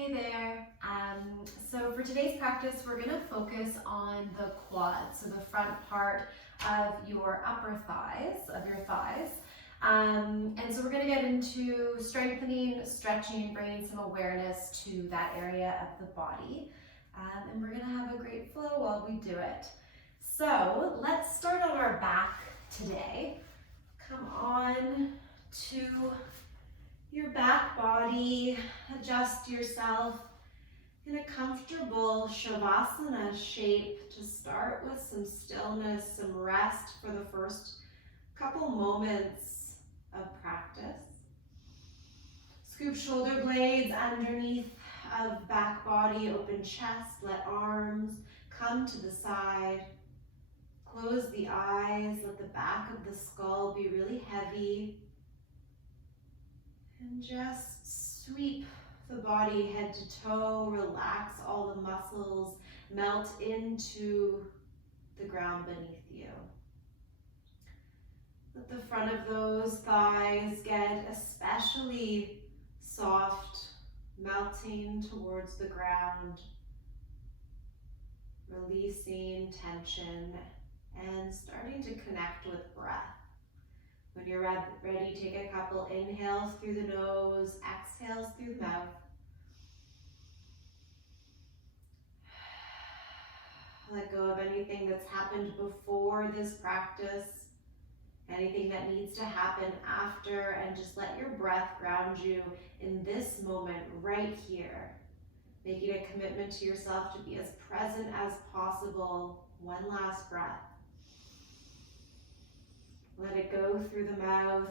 Hey there. So for today's practice, we're going to focus on the quads, so the front part of your upper thighs, and so we're going to get into strengthening, stretching, bringing some awareness to that area of the body. And we're going to have a great flow while we do it. So let's start on our back today. Come on to your back body, adjust yourself in a comfortable shavasana shape to start with some stillness, some rest for the first couple moments of practice. Scoop shoulder blades underneath of back body, open chest, let arms come to the side. Close the eyes, let the back of the skull be really heavy. And just sweep the body head to toe, relax all the muscles, melt into the ground beneath you. Let the front of those thighs get especially soft, melting towards the ground, releasing tension and starting to connect with breath. When you're ready, take a couple inhales through the nose, exhales through the mouth. Let go of anything that's happened before this practice, anything that needs to happen after, and just let your breath ground you in this moment right here. Making a commitment to yourself to be as present as possible. One last breath. Let it go through the mouth.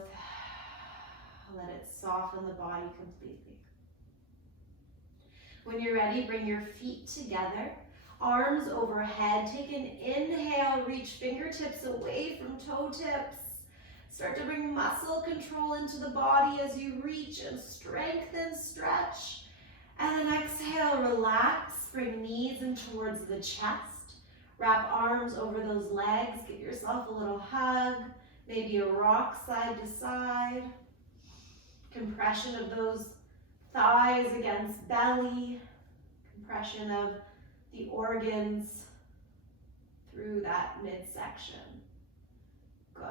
Let it soften the body completely. When you're ready, bring your feet together, arms overhead. Take an inhale, reach fingertips away from toe tips. Start to bring muscle control into the body as you reach and strengthen, stretch. And then exhale, relax, bring knees in towards the chest. Wrap arms over those legs, give yourself a little hug. Maybe a rock side to side. Compression of those thighs against belly. Compression of the organs through that midsection. Good.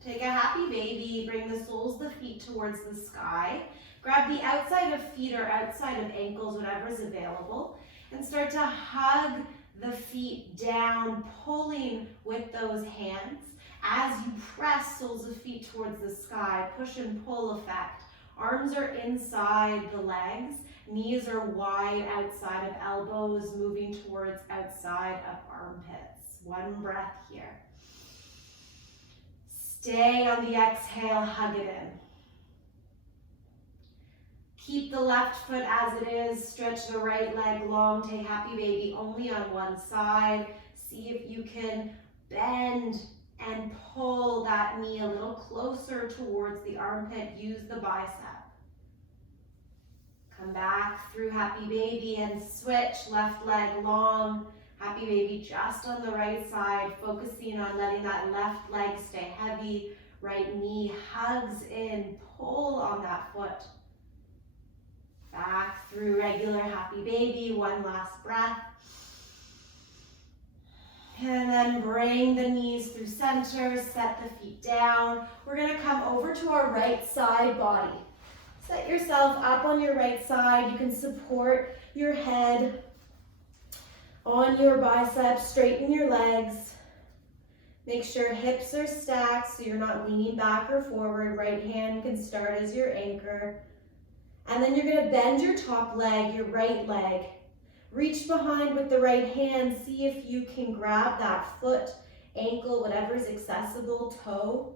Take a happy baby. Bring the soles of the feet towards the sky. Grab the outside of feet or outside of ankles, whatever's available. And start to hug the feet down, pulling with those hands. As you press soles of feet towards the sky, push and pull effect. Arms are inside the legs, knees are wide outside of elbows, moving towards outside of armpits. One breath here. Stay on the exhale, hug it in. Keep the left foot as it is, stretch the right leg long, take happy baby only on one side. See if you can bend and pull that knee a little closer towards the armpit. Use the bicep. Come back through happy baby and switch left leg long. Happy baby just on the right side, focusing on letting that left leg stay heavy. Right knee hugs in, pull on that foot. Back through regular happy baby, one last breath. And then bring the knees through center, set the feet down. We're gonna come over to our right side body. Set yourself up on your right side. You can support your head on your biceps, straighten your legs. Make sure hips are stacked so you're not leaning back or forward. Right hand can start as your anchor. And then you're gonna bend your top leg, your right leg. Reach behind with the right hand. See if you can grab that foot, ankle, whatever's accessible, toe.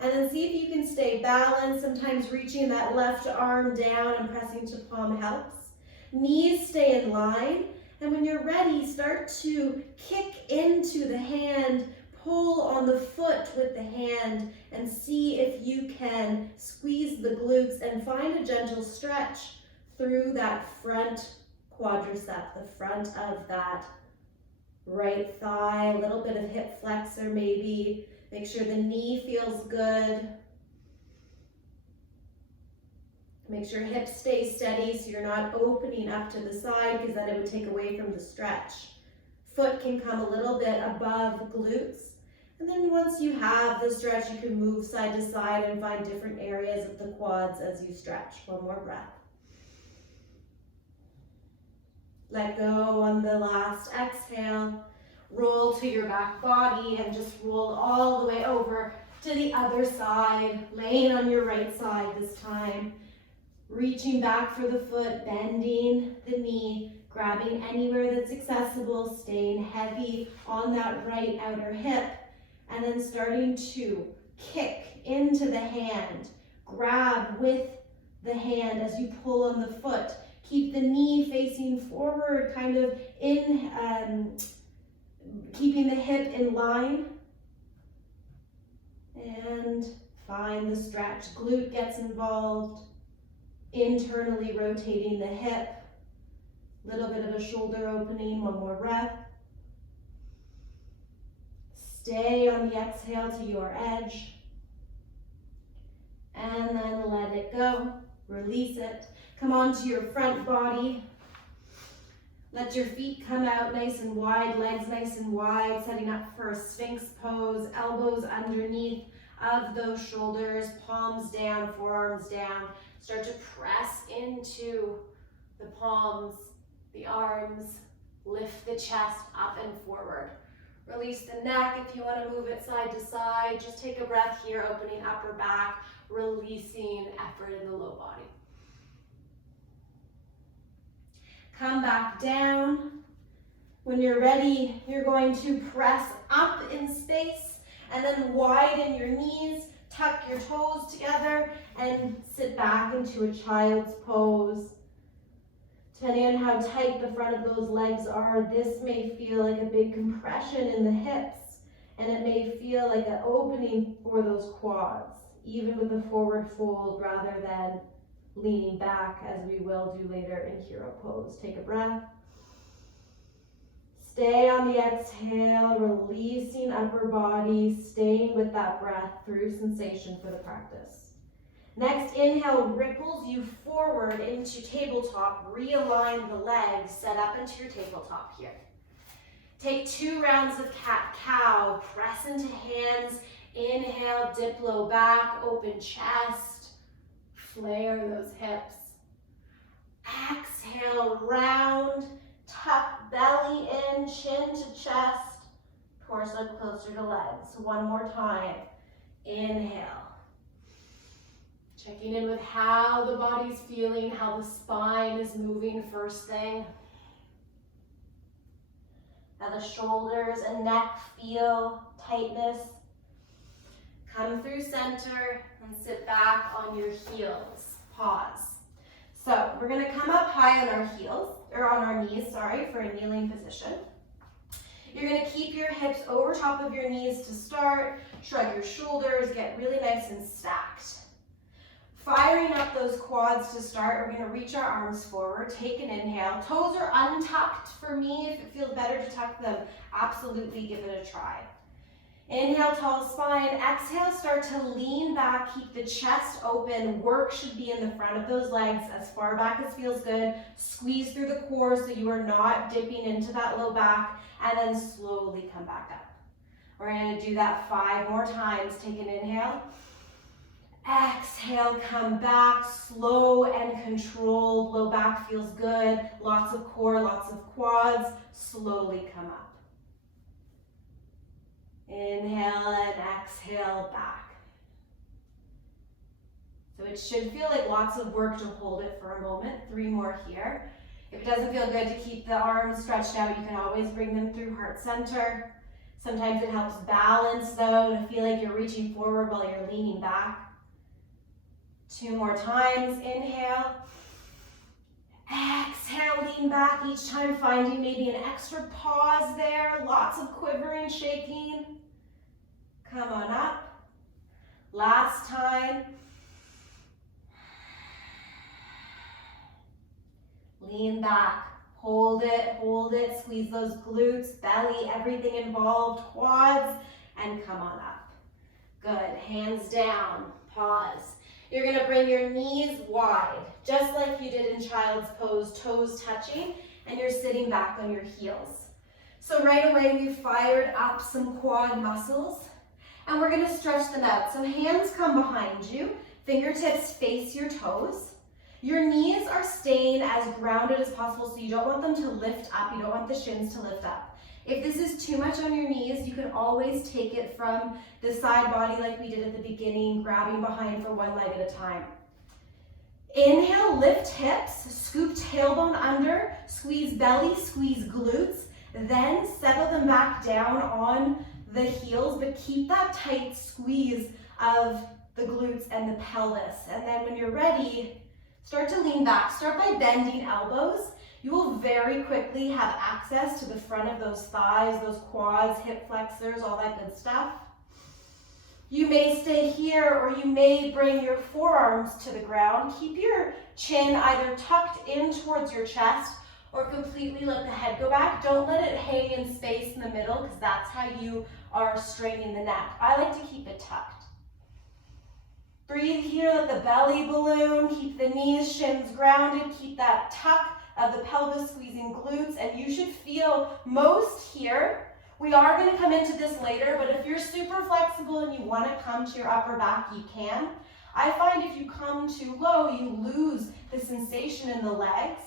And then see if you can stay balanced. Sometimes reaching that left arm down and pressing to palm helps. Knees stay in line. And when you're ready, start to kick into the hand, pull on the foot with the hand, and see if you can squeeze the glutes and find a gentle stretch through that front quadricep, the front of that right thigh, a little bit of hip flexor maybe. Make sure the knee feels good. Make sure hips stay steady so you're not opening up to the side because then it would take away from the stretch. Foot can come a little bit above the glutes. And then once you have the stretch, you can move side to side and find different areas of the quads as you stretch. One more breath. Let go on the last exhale. Roll to your back body and just roll all the way over to the other side. Laying on your right side this time. Reaching back for the foot, bending the knee, grabbing anywhere that's accessible, staying heavy on that right outer hip, and then starting to kick into the hand. Grab with the hand as you pull on the foot. Keep the knee facing forward, kind of keeping the hip in line. And find the stretch. Glute gets involved. Internally rotating the hip. Little bit of a shoulder opening. One more breath. Stay on the exhale to your edge. And then let it go. Release it. Come onto your front body. Let your feet come out nice and wide, legs nice and wide, setting up for a Sphinx pose, elbows underneath of those shoulders, palms down, forearms down. Start to press into the palms, the arms, lift the chest up and forward. Release the neck if you want to move it side to side. Just take a breath here, opening upper back, releasing effort in the low body. Come back down. When you're ready, you're going to press up in space and then widen your knees, tuck your toes together, and sit back into a child's pose. Depending on how tight the front of those legs are, this may feel like a big compression in the hips, and it may feel like an opening for those quads, even with a forward fold rather than leaning back, as we will do later in hero pose. Take a breath. Stay on the exhale, releasing upper body, staying with that breath through sensation for the practice. Next, inhale ripples you forward into tabletop. Realign the legs, set up into your tabletop here. Take 2 rounds of cat-cow, press into hands. Inhale, dip low back, open chest, flare those hips. Exhale, round, tuck belly in, chin to chest, torso closer to legs. One more time. Inhale. Checking in with how the body's feeling, how the spine is moving first thing. How the shoulders and neck feel, tightness. Come through center and sit back on your heels. Pause. So we're gonna come up high on our heels, or on our knees, sorry, for a kneeling position. You're gonna keep your hips over top of your knees to start. Shrug your shoulders, get really nice and stacked. Firing up those quads to start, we're gonna reach our arms forward, take an inhale. Toes are untucked for me. If it feels better to tuck them, absolutely give it a try. Inhale, tall spine. Exhale, start to lean back, keep the chest open. Work should be in the front of those legs as far back as feels good. Squeeze through the core so you are not dipping into that low back, and then slowly come back up. We're gonna do that 5 more times. Take an inhale. Exhale, come back, slow and controlled. Low back feels good. Lots of core, lots of quads. Slowly come up. Inhale and exhale back. So it should feel like lots of work to hold it for a moment. 3 more here. If it doesn't feel good to keep the arms stretched out, you can always bring them through heart center. Sometimes it helps balance though, to feel like you're reaching forward while you're leaning back. 2 more times. Inhale. Exhale, lean back, each time finding maybe an extra pause there. Lots of quivering, shaking. Come on up. Last time. Lean back. Hold it, squeeze those glutes, belly, everything involved, quads, and come on up. Good, hands down, pause. You're gonna bring your knees wide, just like you did in child's pose, toes touching, and you're sitting back on your heels. So right away, we've fired up some quad muscles, and we're gonna stretch them out. So hands come behind you, fingertips face your toes. Your knees are staying as grounded as possible, so you don't want them to lift up. You don't want the shins to lift up. If this is too much on your knees, you can always take it from the side body like we did at the beginning, grabbing behind for one leg at a time. Inhale, lift hips, scoop tailbone under, squeeze belly, squeeze glutes, then settle them back down on the heels, but keep that tight squeeze of the glutes and the pelvis. And then when you're ready, start to lean back. Start by bending elbows. You will very quickly have access to the front of those thighs, those quads, hip flexors, all that good stuff. You may stay here, or you may bring your forearms to the ground. Keep your chin either tucked in towards your chest or completely let the head go back. Don't let it hang in space in the middle, because that's how you are straining the neck. I like to keep it tucked. Breathe here, let the belly balloon, keep the knees, shins grounded, keep that tuck of the pelvis squeezing glutes, and you should feel most here. We are going to come into this later, but if you're super flexible and you want to come to your upper back, you can. I find if you come too low, you lose the sensation in the legs,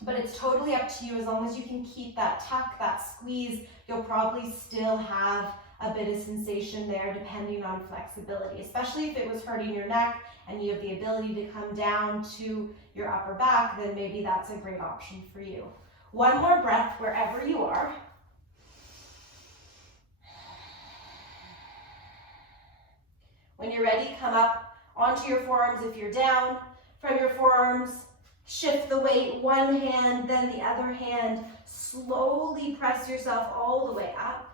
but it's totally up to you. As long as you can keep that tuck, that squeeze, you'll probably still have a bit of sensation there depending on flexibility, especially if it was hurting your neck and you have the ability to come down to your upper back, then maybe that's a great option for you. One more breath wherever you are. When you're ready, come up onto your forearms if you're down. From your forearms, shift the weight, one hand, then the other hand. Slowly press yourself all the way up.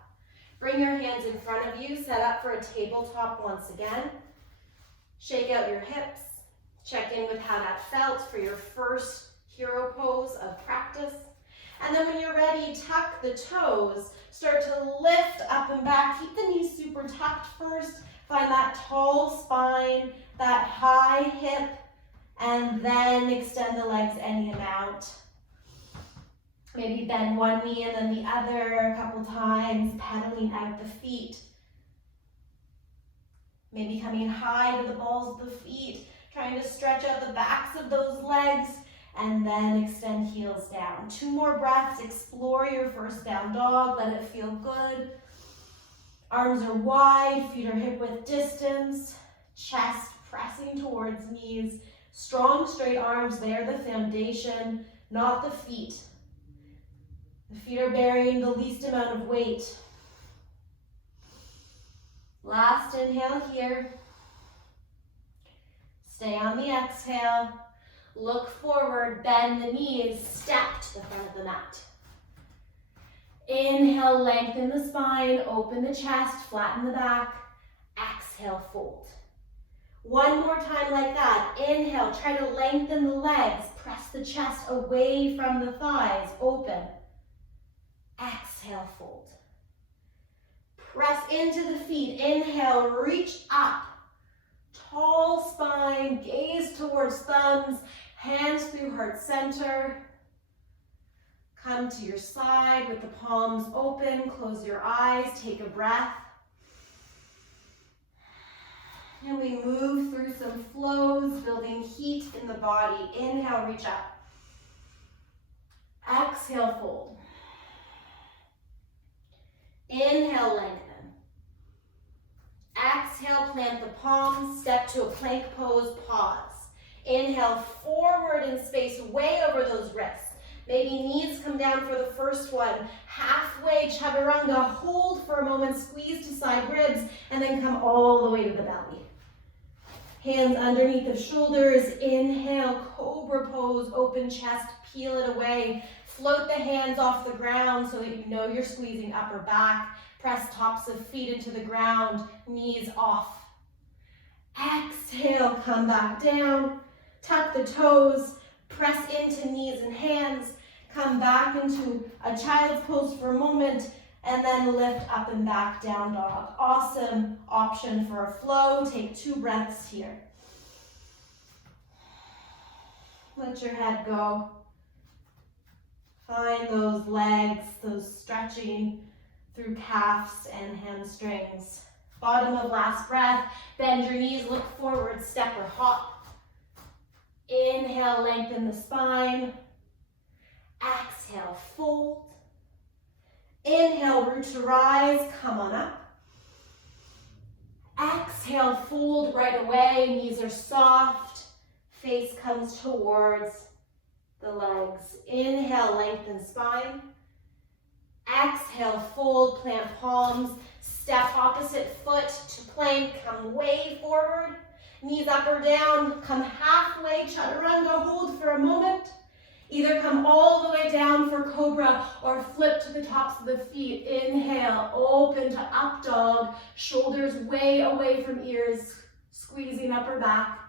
Bring your hands in front of you, set up for a tabletop once again. Shake out your hips. Check in with how that felt for your first hero pose of practice. And then when you're ready, tuck the toes. Start to lift up and back. Keep the knees super tucked first. Find that tall spine, that high hip, and then extend the legs any amount. Maybe bend one knee and then the other a couple times, pedaling out the feet. Maybe coming high to the balls of the feet, trying to stretch out the backs of those legs, and then extend heels down. 2 more breaths, explore your first down dog, let it feel good. Arms are wide, feet are hip width distance, chest pressing towards knees. Strong, straight arms, they're the foundation, not the feet. The feet are bearing the least amount of weight. Last inhale here. Stay on the exhale. Look forward, bend the knees, step to the front of the mat. Inhale, lengthen the spine, open the chest, flatten the back. Exhale, fold. One more time like that. Inhale, try to lengthen the legs, press the chest away from the thighs, open. Exhale, fold. Press into the feet. Inhale, reach up. Tall spine, gaze towards thumbs, hands through heart center. Come to your side with the palms open. Close your eyes, take a breath. And we move through some flows, building heat in the body. Inhale, reach up. Exhale, fold. Inhale, lengthen. Exhale, plant the palms, step to a plank pose, pause. Inhale, forward in space, way over those wrists. Maybe knees come down for the first one. Halfway chaturanga, hold for a moment, squeeze to side ribs, and then come all the way to the belly. Hands underneath the shoulders. Inhale, cobra pose, open chest, peel it away. Float the hands off the ground so that you know you're squeezing upper back. Press tops of feet into the ground, knees off. Exhale, come back down. Tuck the toes, press into knees and hands. Come back into a child's pose for a moment, And then lift up and back, down dog. Awesome option for a flow. Take 2 breaths here. Let your head go. Find those legs, those stretching through calves and hamstrings. Bottom of last breath, bend your knees, look forward, step or hop. Inhale, lengthen the spine. Exhale, fold. Inhale, root to rise, come on up. Exhale, fold right away, knees are soft, face comes towards the legs. Inhale, lengthen spine. Exhale, fold, plant palms. Step opposite foot to plank, come way forward. Knees up or down, come halfway, chaturanga, hold for a moment. Either come all the way down for cobra or flip to the tops of the feet. Inhale, open to up dog, shoulders way away from ears, squeezing upper back.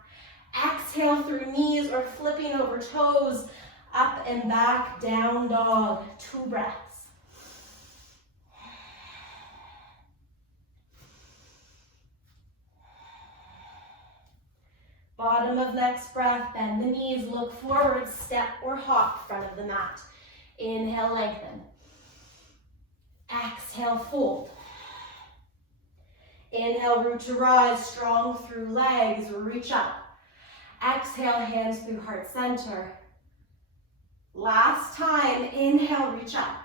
Exhale through knees or flipping over toes, up and back, down dog, 2 breaths. Bottom of next breath, bend the knees, look forward, step or hop front of the mat. Inhale, lengthen. Exhale, fold. Inhale, root to rise, strong through legs, reach up. Exhale, hands through heart center. Last time, inhale, reach up.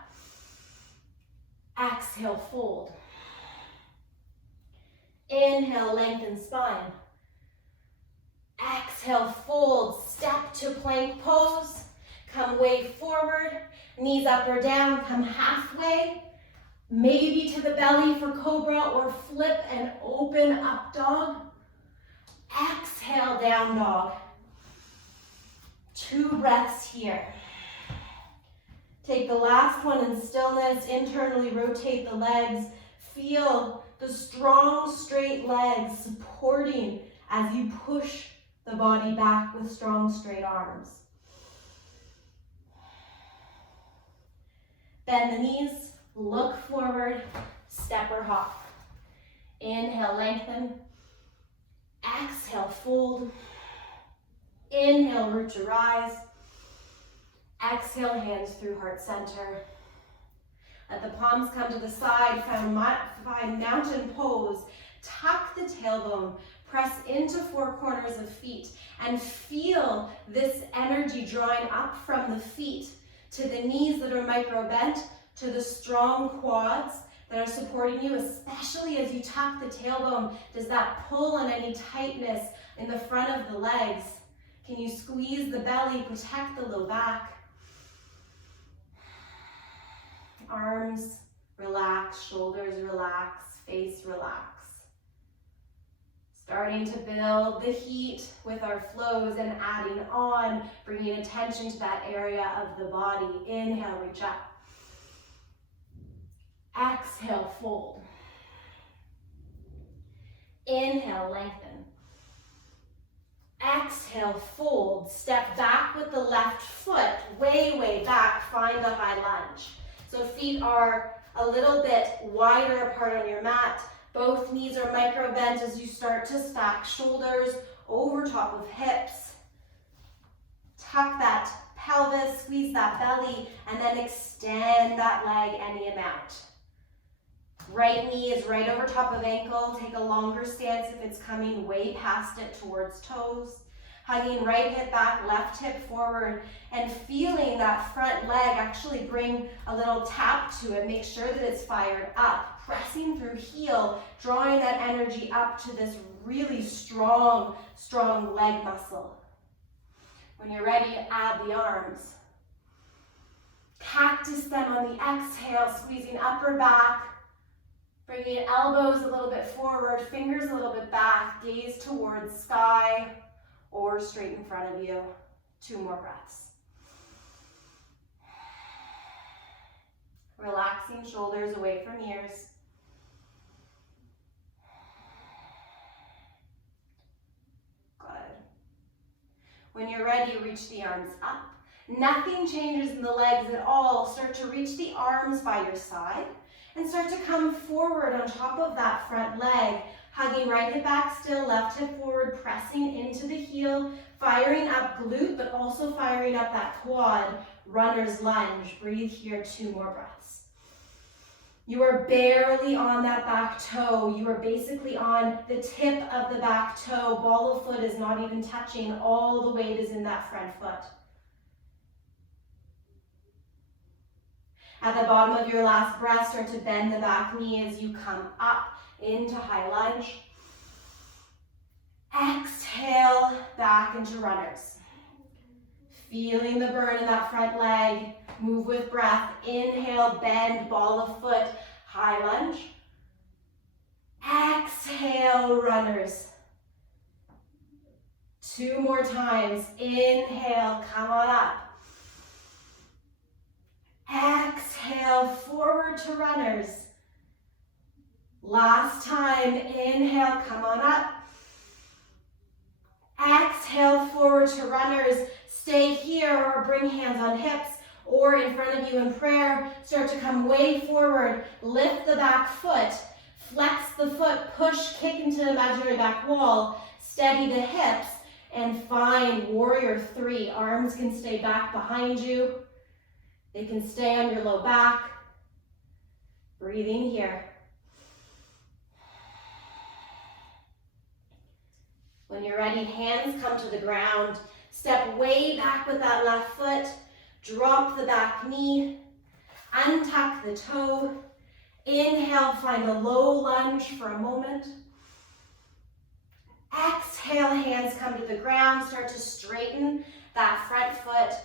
Exhale, fold. Inhale, lengthen spine. Exhale, fold, step to plank pose. Come way forward, knees up or down, come halfway. Maybe to the belly for cobra or flip and open up dog. Exhale, down dog. 2 breaths here. Take the last one in stillness, internally rotate the legs. Feel the strong, straight legs supporting as you push the body back with strong, straight arms. Bend the knees, look forward, step or hop. Inhale, lengthen. Exhale, fold. Inhale, root to rise. Exhale, hands through heart center. Let the palms come to the side, find mountain pose. Tuck the tailbone. Press into 4 corners of feet and feel this energy drawing up from the feet to the knees that are micro bent, to the strong quads that are supporting you, especially as you tuck the tailbone. Does that pull on any tightness in the front of the legs? Can you squeeze the belly, protect the low back? Arms relax, shoulders relax, face relax. Starting to build the heat with our flows and adding on, bringing attention to that area of the body. Inhale, reach up. Exhale, fold. Inhale, lengthen. Exhale, fold. Step back with the left foot, way, way back. Find the high lunge. So feet are a little bit wider apart on your mat. Both knees are micro bent as you start to stack shoulders over top of hips. Tuck that pelvis, squeeze that belly, and then extend that leg any amount. Right knee is right over top of ankle. Take a longer stance if it's coming way past it towards toes. Hugging right hip back, left hip forward, and feeling that front leg actually bring a little tap to it. Make sure that it's fired up. Pressing through heel, drawing that energy up to this really strong, strong leg muscle. When you're ready, add the arms. Cactus them on the exhale, squeezing upper back. Bringing elbows a little bit forward, fingers a little bit back, gaze towards sky or straight in front of you. 2 more breaths. Relaxing shoulders away from ears. Good. When you're ready, reach the arms up. Nothing changes in the legs at all. Start to reach the arms by your side And start to come forward on top of that front leg. Hugging right hip back still, left hip forward, pressing into the heel, firing up glute, but also firing up that quad. Runner's lunge. Breathe here, 2 more breaths. You are barely on that back toe. You are basically on the tip of the back toe. Ball of foot is not even touching. All the weight is in that front foot. At the bottom of your last breath, start to bend the back knee as you come up into high lunge. Exhale, back into runners. Feeling the burn in that front leg. Move with breath. Inhale, bend, ball of foot, high lunge. Exhale, runners. 2 more times. Inhale, come on up. Exhale, forward to runners. Last time, inhale, come on up. Exhale, forward to runners. Stay here or bring hands on hips or in front of you in prayer. Start to come way forward. Lift the back foot. Flex the foot. Push, kick into the imaginary back wall. Steady the hips and find warrior 3. Arms can stay back behind you. They can stay on your low back. Breathing here. When you're ready, hands come to the ground. Step way back with that left foot. Drop the back knee. Untuck the toe. Inhale, find a low lunge for a moment. Exhale, hands come to the ground. Start to straighten that front foot.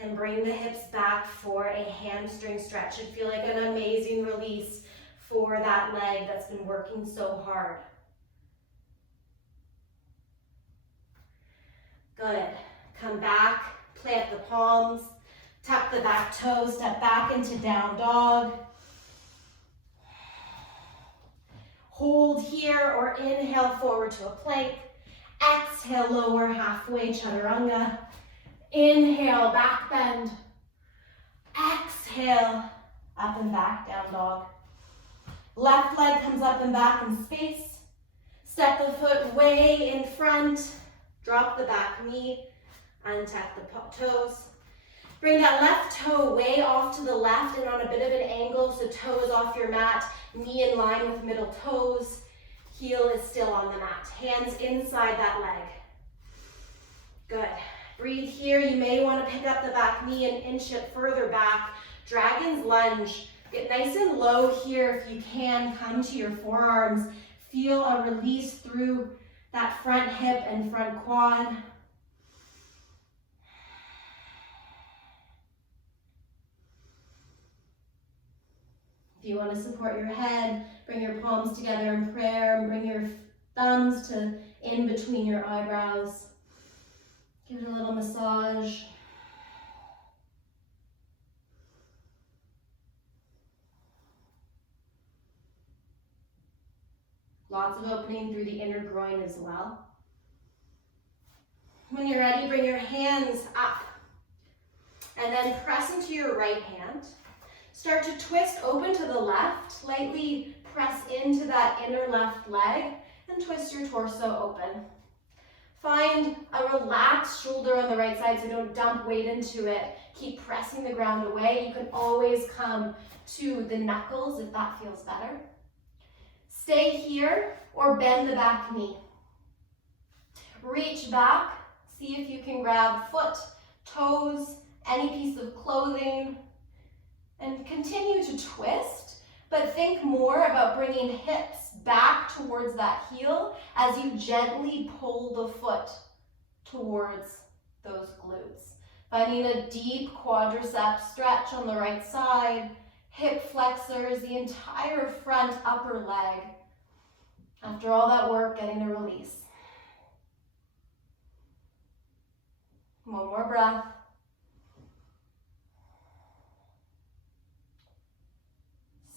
And bring the hips back for a hamstring stretch. It feels like an amazing release for that leg that's been working so hard. Good. Come back, plant the palms, tuck the back toes, step back into down dog. Hold here or inhale forward to a plank. Exhale, lower halfway, chaturanga. Inhale, back bend. Exhale, up and back, down dog. Left leg comes up and back in space. Step the foot way in front. Drop the back knee. Untuck the toes. Bring that left toe way off to the left and on a bit of an angle, so toes off your mat, knee in line with middle toes. Heel is still on the mat. Hands inside that leg. Good. Breathe here. You may want to pick up the back knee and inch it further back. Dragon's lunge. Get nice and low here if you can. Come to your forearms. Feel a release through that front hip and front quad. If you want to support your head, bring your palms together in prayer and bring your thumbs to in between your eyebrows. Give it a little massage. Lots of opening through the inner groin as well. When you're ready, bring your hands up and then press into your right hand. Start to twist open to the left. Lightly press into that inner left leg and twist your torso open. Find a relaxed shoulder on the right side so don't dump weight into it. Keep pressing the ground away. You can always come to the knuckles if that feels better. Stay here or bend the back knee. Reach back. See if you can grab foot, toes, any piece of clothing, and continue to twist, but think more about bringing hips back towards that heel as you gently pull the foot towards those glutes. Finding a deep quadricep stretch on the right side, hip flexors, the entire front upper leg. After all that work, getting a release. One more breath.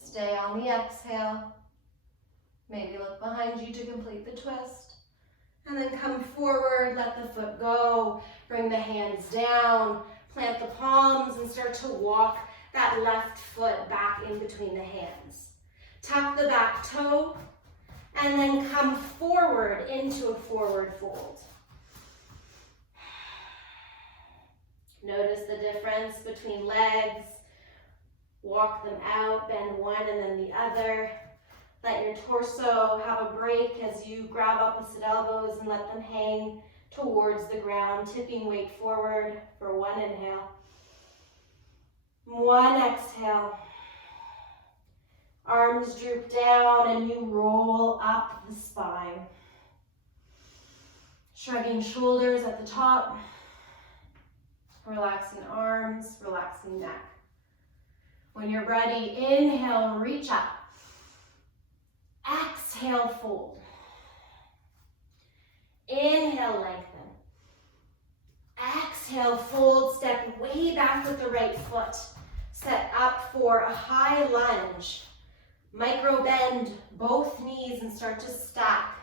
Stay on the exhale. Maybe look behind you to complete the twist. And then come forward, let the foot go. Bring the hands down, plant the palms and start to walk that left foot back in between the hands. Tuck the back toe, and then come forward into a forward fold. Notice the difference between legs. Walk them out, bend one and then the other. Let your torso have a break as you grab opposite elbows and let them hang towards the ground, tipping weight forward for one inhale. One exhale. Arms droop down and you roll up the spine. Shrugging shoulders at the top. Relaxing arms, relaxing neck. When you're ready, inhale, reach up. Exhale, fold. Inhale, lengthen. Exhale, fold, step way back with the right foot. Set up for a high lunge. Micro bend both knees and start to stack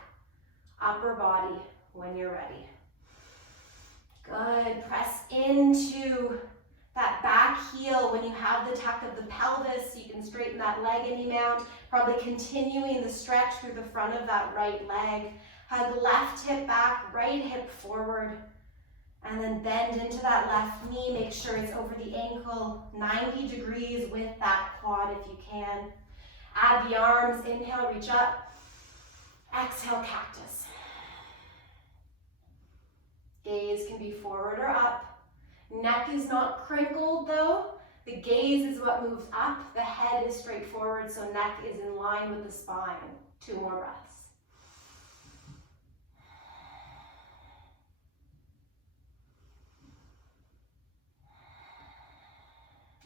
upper body when you're ready. Good, press into that back heel when you have the tuck of the pelvis. You can straighten that leg any amount, probably continuing the stretch through the front of that right leg. Hug left hip back, right hip forward, and then bend into that left knee. Make sure it's over the ankle, 90 degrees with that quad if you can. Add the arms, inhale, reach up. Exhale, cactus. Gaze can be forward or up. Neck is not crinkled though. The gaze is what moves up. The head is straight forward, so neck is in line with the spine. 2 more breaths.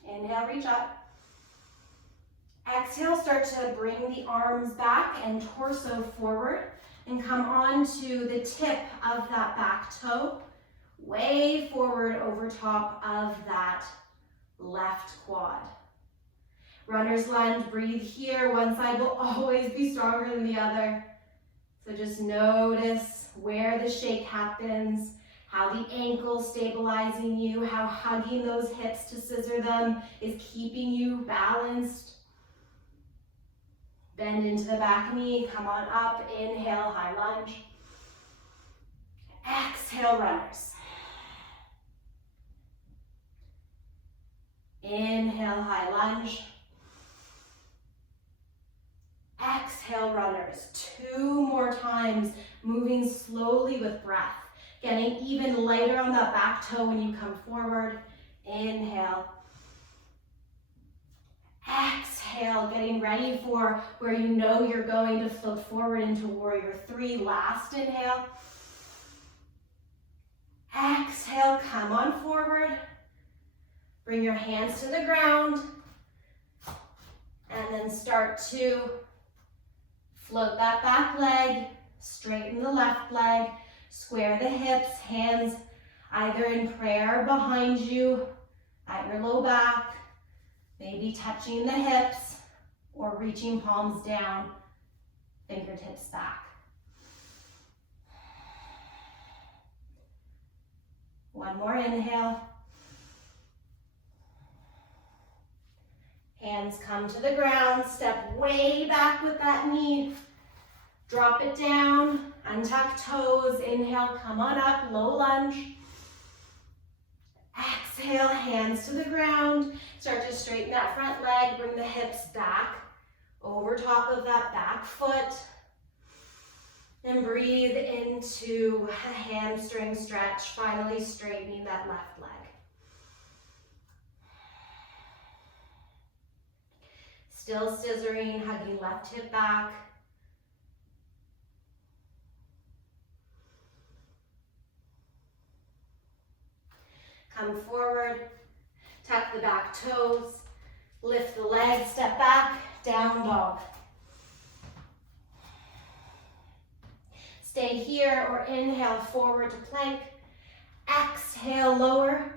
Inhale, reach up. Exhale, start to bring the arms back and torso forward and come onto the tip of that back toe, way forward over top of that left quad. Runner's lunge, breathe here. One side will always be stronger than the other. So just notice where the shake happens, how the ankle's stabilizing you, how hugging those hips to scissor them is keeping you balanced. Bend into the back knee, come on up, inhale, high lunge. Exhale, runners. Inhale, high lunge. Exhale, runners. 2 more times, moving slowly with breath. Getting even lighter on that back toe when you come forward. Inhale. Exhale, getting ready for where you know you're going to float forward into warrior 3. Last inhale. Exhale, come on forward. Bring your hands to the ground. And then start to float that back leg, straighten the left leg, square the hips, hands either in prayer behind you, at your low back, maybe touching the hips or reaching palms down, fingertips back. One more inhale. Hands come to the ground, step way back with that knee. Drop it down, untuck toes, inhale, come on up, low lunge. Exhale, hands to the ground. Start to straighten that front leg, bring the hips back over top of that back foot. And breathe into a hamstring stretch, finally straightening that left leg. Still scissoring, hugging left hip back. Come forward, tuck the back toes, lift the leg, step back, down dog. Stay here or inhale forward to plank. Exhale, lower.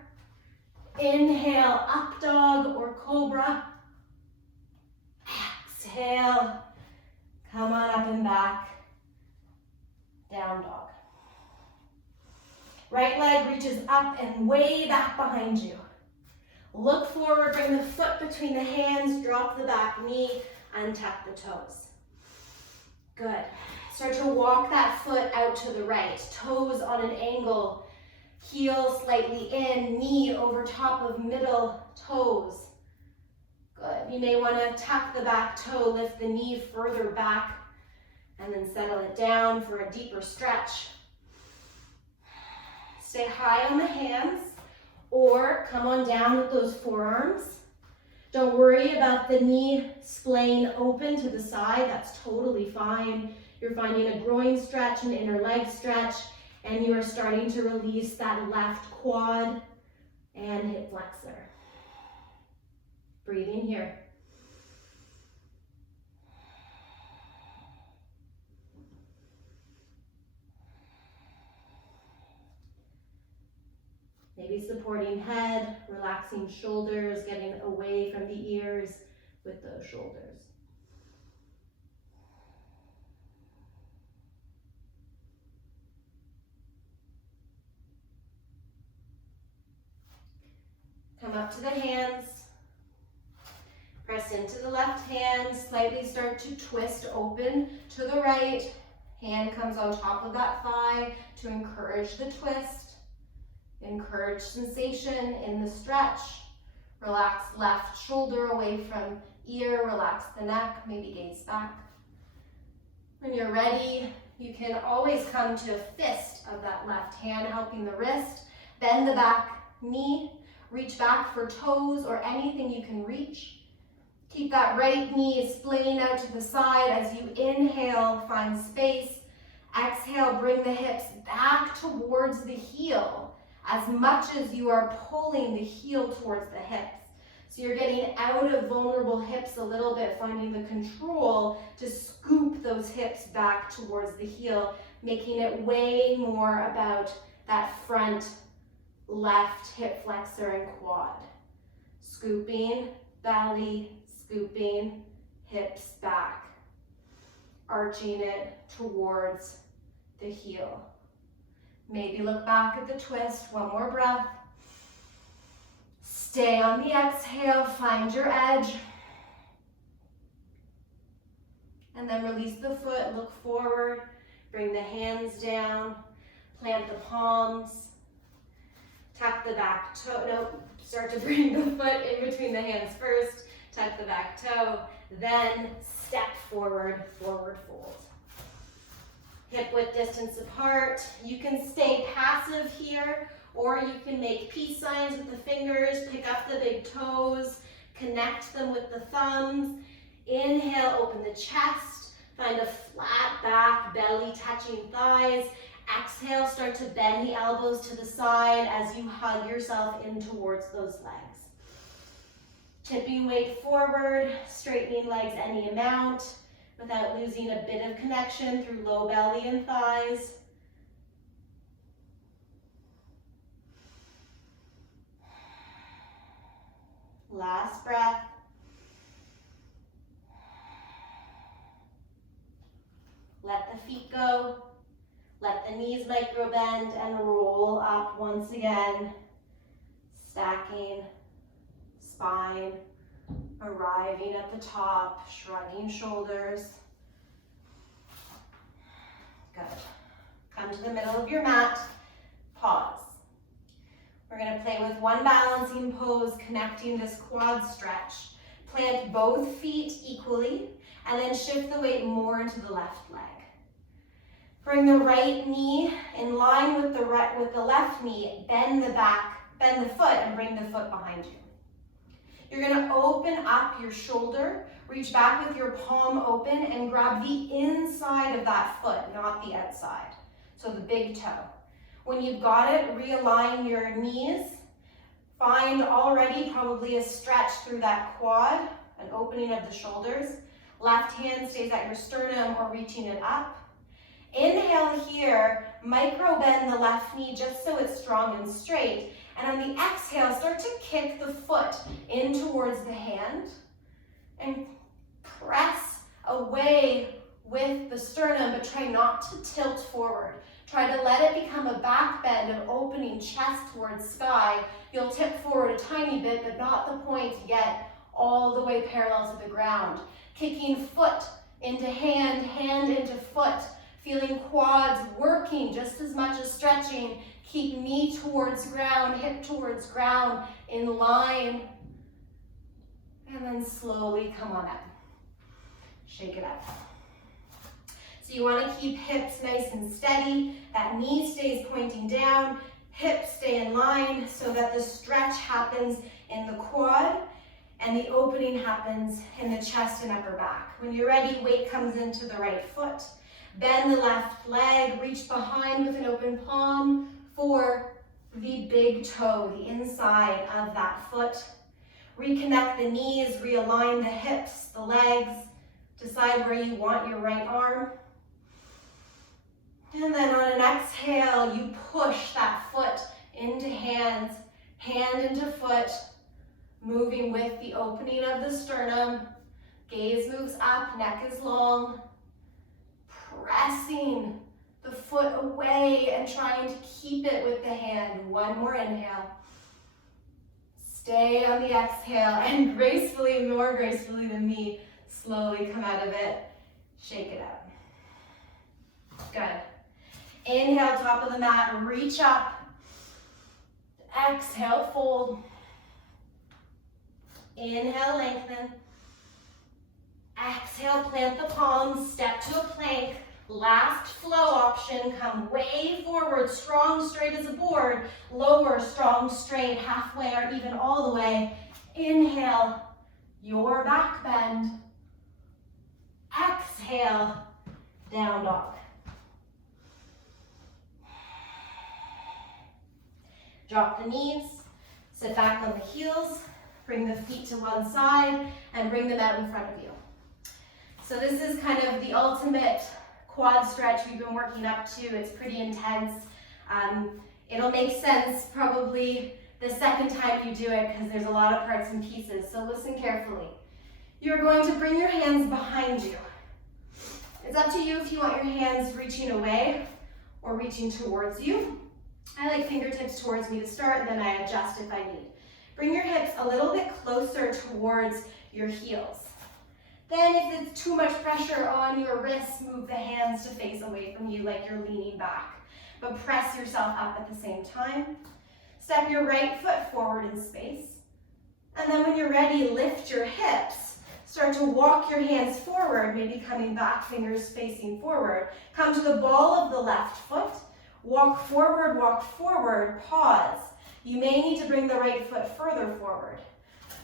Inhale, up dog or cobra. Exhale, come on up and back, down dog. Right leg reaches up and way back behind you. Look forward, bring the foot between the hands, drop the back knee, untuck the toes. Good. Start to walk that foot out to the right, toes on an angle, heel slightly in, knee over top of middle toes. Good. You may want to tuck the back toe, lift the knee further back, and then settle it down for a deeper stretch. Stay high on the hands, or come on down with those forearms. Don't worry about the knee splaying open to the side. That's totally fine. You're finding a groin stretch, an inner leg stretch, and you are starting to release that left quad and hip flexor. Breathing here. Maybe supporting head, relaxing shoulders, getting away from the ears with those shoulders. Come up to the hands. Press into the left hand, slightly start to twist open to the right. Hand comes on top of that thigh to encourage the twist. Encourage sensation in the stretch. Relax left shoulder away from ear, relax the neck, maybe gaze back. When you're ready, you can always come to a fist of that left hand, helping the wrist. Bend the back knee, reach back for toes or anything you can reach. Keep that right knee splaying out to the side as you inhale, find space. Exhale, bring the hips back towards the heel as much as you are pulling the heel towards the hips. So you're getting out of vulnerable hips a little bit, finding the control to scoop those hips back towards the heel, making it way more about that front left hip flexor and quad. Scooping, belly, scooping, hips back. Arching it towards the heel. Maybe look back at the twist, one more breath. Stay on the exhale, find your edge. And then release the foot, look forward, bring the hands down, plant the palms, tuck the back toe, start to bring the foot in between the hands first, tuck the back toe, then step forward, forward fold. Hip width distance apart. You can stay passive here, or you can make peace signs with the fingers, pick up the big toes, connect them with the thumbs. Inhale, open the chest, find a flat back, belly touching thighs. Exhale, start to bend the elbows to the side as you hug yourself in towards those legs. Tipping weight forward, straightening legs any amount without losing a bit of connection through low belly and thighs. Last breath. Let the feet go. Let the knees micro bend and roll up once again. Stacking, spine, arriving at the top, shrugging shoulders. Good. Come to the middle of your mat, pause. We're going to play with one balancing pose, connecting this quad stretch. Plant both feet equally, and then shift the weight more into the left leg. Bring the right knee in line with the left knee, bend the foot, and bring the foot behind you. You're going to open up your shoulder, reach back with your palm open, and grab the inside of that foot, not the outside. So the big toe. When you've got it, realign your knees. Find already probably a stretch through that quad, an opening of the shoulders. Left hand stays at your sternum or reaching it up. Inhale here, micro bend the left knee just so it's strong and straight. And on the exhale, start to kick the foot in towards the hand and press away with the sternum, but try not to tilt forward. Try to let it become a back bend of opening chest towards sky. You'll tip forward a tiny bit, but not the point to get all the way parallel to the ground. Kicking foot into hand, hand into foot. Feeling quads working just as much as stretching. Keep knee towards ground, hip towards ground, in line. And then slowly come on up. Shake it up. So you want to keep hips nice and steady. That knee stays pointing down. Hips stay in line so that the stretch happens in the quad and the opening happens in the chest and upper back. When you're ready, weight comes into the right foot. Bend the left leg, reach behind with an open palm for the big toe, the inside of that foot. Reconnect the knees, realign the hips, the legs. Decide where you want your right arm. And then on an exhale, you push that foot into hands, hand into foot, moving with the opening of the sternum. Gaze moves up, neck is long. Pressing the foot away and trying to keep it with the hand. One more inhale. Stay on the exhale and gracefully, more gracefully than me, slowly come out of it. Shake it up. Good. Inhale, top of the mat, reach up. Exhale, fold. Inhale, lengthen. Exhale, plant the palms, step to a plank. Last flow option, come way forward, strong, straight as a board. Lower, strong, straight, halfway or even all the way. Inhale, your back bend. Exhale, down dog. Drop the knees, sit back on the heels, bring the feet to one side, and bring them out in front of you. So this is kind of the ultimate quad stretch we've been working up to. It's pretty intense. It'll make sense probably the second time you do it because there's a lot of parts and pieces, so listen carefully. You're going to bring your hands behind you. It's up to you if you want your hands reaching away or reaching towards you. I like fingertips towards me to start, and then I adjust if I need. Bring your hips a little bit closer towards your heels. Then if it's too much pressure on your wrists, move the hands to face away from you like you're leaning back. But press yourself up at the same time. Step your right foot forward in space. And then when you're ready, lift your hips. Start to walk your hands forward, maybe coming back, fingers facing forward. Come to the ball of the left foot. Walk forward, pause. You may need to bring the right foot further forward.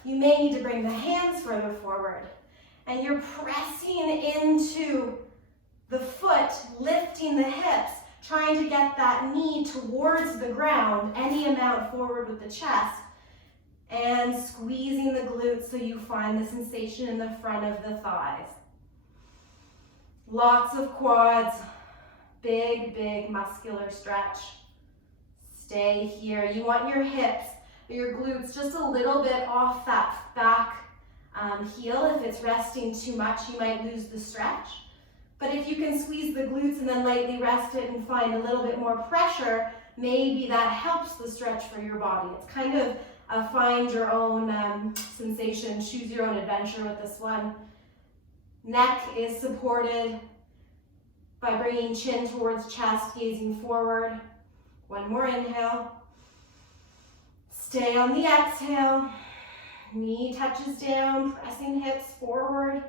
You may need to bring the hands further forward. And you're pressing into the foot, lifting the hips, trying to get that knee towards the ground, any amount forward with the chest, and squeezing the glutes so you find the sensation in the front of the thighs. Lots of quads, big muscular stretch. Stay here. You want your hips, your glutes just a little bit off that back heel. If it's resting too much, you might lose the stretch. But if you can squeeze the glutes and then lightly rest it and find a little bit more pressure, maybe that helps the stretch for your body. It's kind of a find your own sensation, choose your own adventure with this one. Neck is supported by bringing chin towards chest, gazing forward. One more inhale. Stay on the exhale. Knee touches down, pressing hips forward,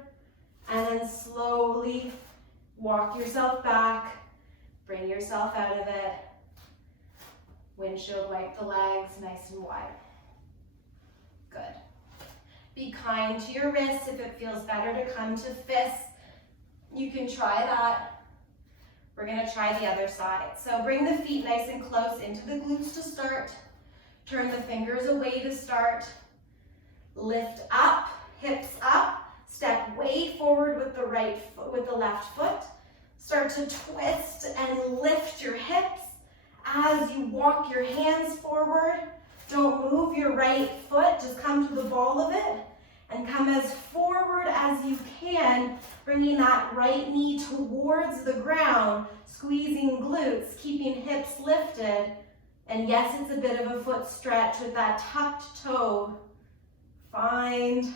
and then slowly walk yourself back, bring yourself out of it. Windshield wipe the legs nice and wide. Good. Be kind to your wrists. If it feels better to come to fists, you can try that. We're gonna try the other side. So bring the feet nice and close into the glutes to start. Turn the fingers away to start. Lift up, hips up, step way forward with the right foot, with the left foot. Start to twist and lift your hips as you walk your hands forward. Don't move your right foot, just come to the ball of it And come as forward as you can, bringing that right knee towards the ground, squeezing glutes, keeping hips lifted. And yes, it's a bit of a foot stretch with that tucked toe. Find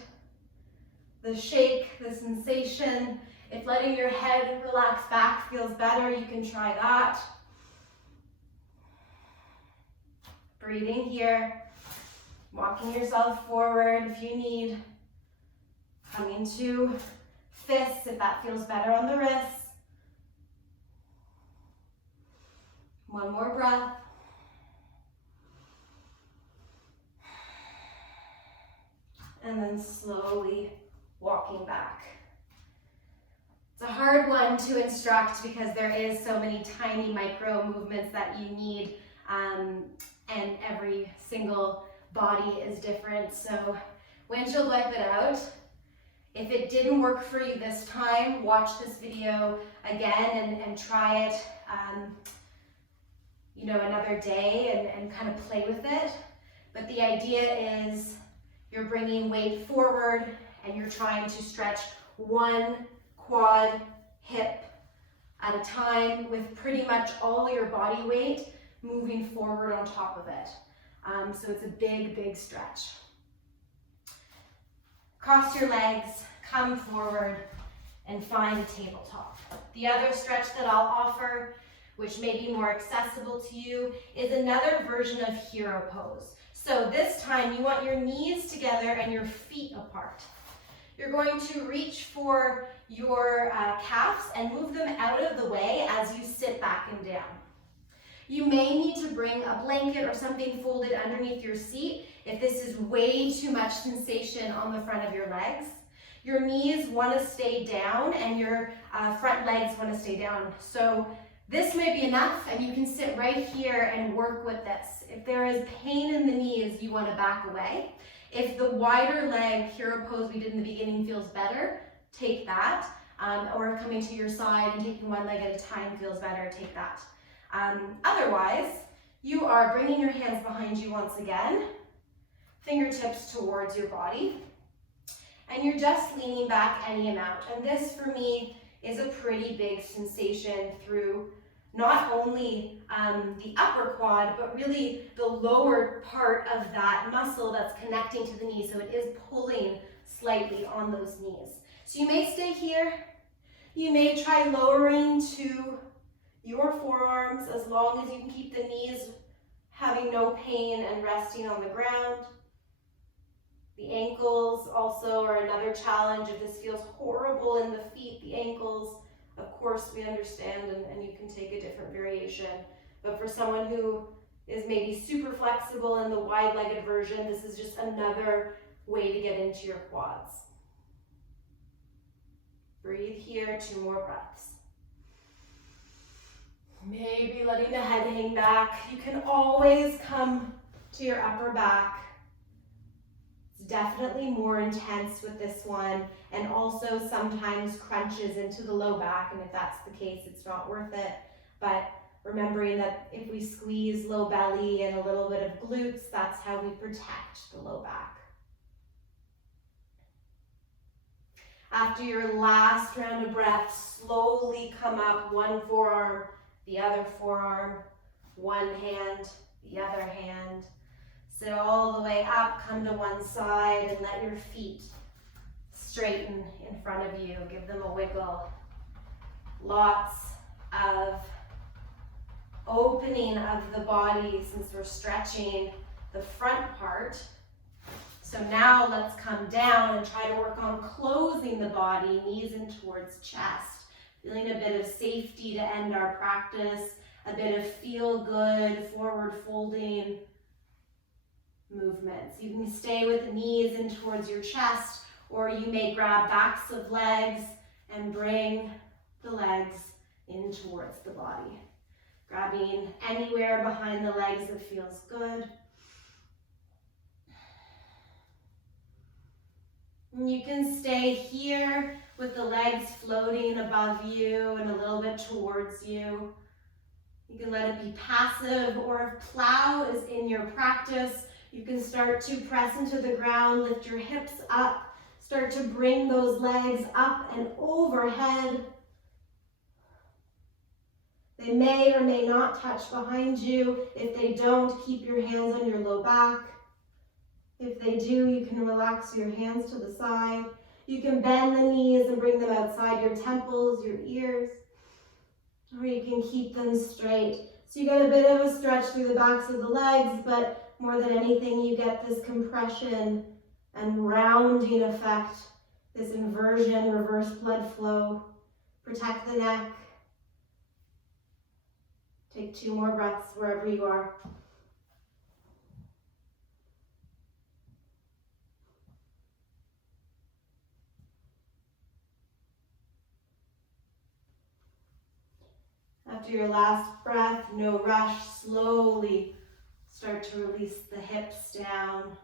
the shake, the sensation. If letting your head relax back feels better, you can try that. Breathing here, walking yourself forward if you need. Coming to fists if that feels better on the wrists. One more breath. And then slowly walking back. It's a hard one to instruct because there is so many tiny micro movements that you need, and every single body is different. So once you'll wipe it out, if it didn't work for you this time, watch this video again and try it another day and kind of play with it. But the idea is you're bringing weight forward and you're trying to stretch one quad hip at a time with pretty much all your body weight moving forward on top of it. So it's a big, big stretch. Cross your legs, come forward, and find a tabletop. The other stretch that I'll offer, which may be more accessible to you, is another version of hero pose. So this time you want your knees together and your feet apart. You're going to reach for your calves and move them out of the way as you sit back and down. You may need to bring a blanket or something folded underneath your seat if this is way too much sensation on the front of your legs. Your knees want to stay down and your front legs want to stay down. So this may be enough and you can sit right here and work with this. If there is pain in the knees, you want to back away. If the wider leg hero pose we did in the beginning feels better, take that. Or coming to your side and taking one leg at a time feels better, take that. Otherwise, you are bringing your hands behind you once again, fingertips towards your body, and you're just leaning back any amount. And this for me is a pretty big sensation through not only the upper quad, but really the lower part of that muscle that's connecting to the knee. So it is pulling slightly on those knees. So you may stay here. You may try lowering to your forearms as long as you can keep the knees having no pain and resting on the ground. The ankles also are another challenge. If this feels horrible in the feet, the ankles, of course we understand and you can take a different variation. But for someone who is maybe super flexible in the wide-legged version, this is just another way to get into your quads. Breathe here, 2 more breaths. Maybe letting the head hang back. You can always come to your upper back. It's definitely more intense with this one, and also sometimes crunches into the low back, and if that's the case, it's not worth it. But remembering that if we squeeze low belly and a little bit of glutes, that's how we protect the low back. After your last round of breath, slowly come up, one forearm, the other forearm, one hand, the other hand. Sit all the way up, come to one side, and let your feet straighten in front of you. Give them a wiggle. Lots of opening of the body since we're stretching the front part. So now let's come down and try to work on closing the body, knees in towards chest. Feeling a bit of safety to end our practice, a bit of feel good, forward folding movements. You can stay with the knees in towards your chest, or you may grab backs of legs and bring the legs in towards the body. Grabbing anywhere behind the legs that feels good. And you can stay here with the legs floating above you and a little bit towards you. You can let it be passive, or if plow is in your practice, you can start to press into the ground, lift your hips up, Start to bring those legs up and overhead. They may or may not touch behind you. If they don't, keep your hands on your low back. If they do, you can relax your hands to the side. You can bend the knees and bring them outside your temples, your ears, or you can keep them straight. So you get a bit of a stretch through the backs of the legs, but more than anything, you get this compression and rounding effect, this inversion, reverse blood flow. Protect the neck. Take 2 more breaths wherever you are. After your last breath, no rush, slowly start to release the hips down.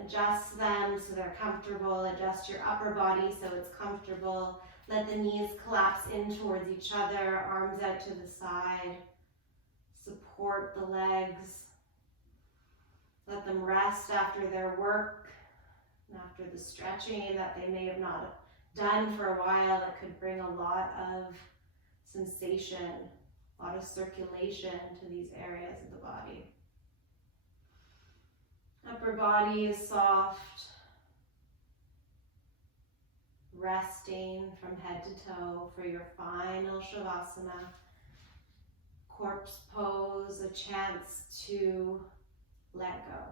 Adjust them so they're comfortable. Adjust your upper body so it's comfortable. Let the knees collapse in towards each other, arms out to the side. Support the legs. Let them rest after their work and after the stretching that they may have not done for a while. That could bring a lot of sensation, a lot of circulation to these areas of the body. Upper body is soft, resting from head to toe for your final shavasana. Corpse pose, a chance to let go.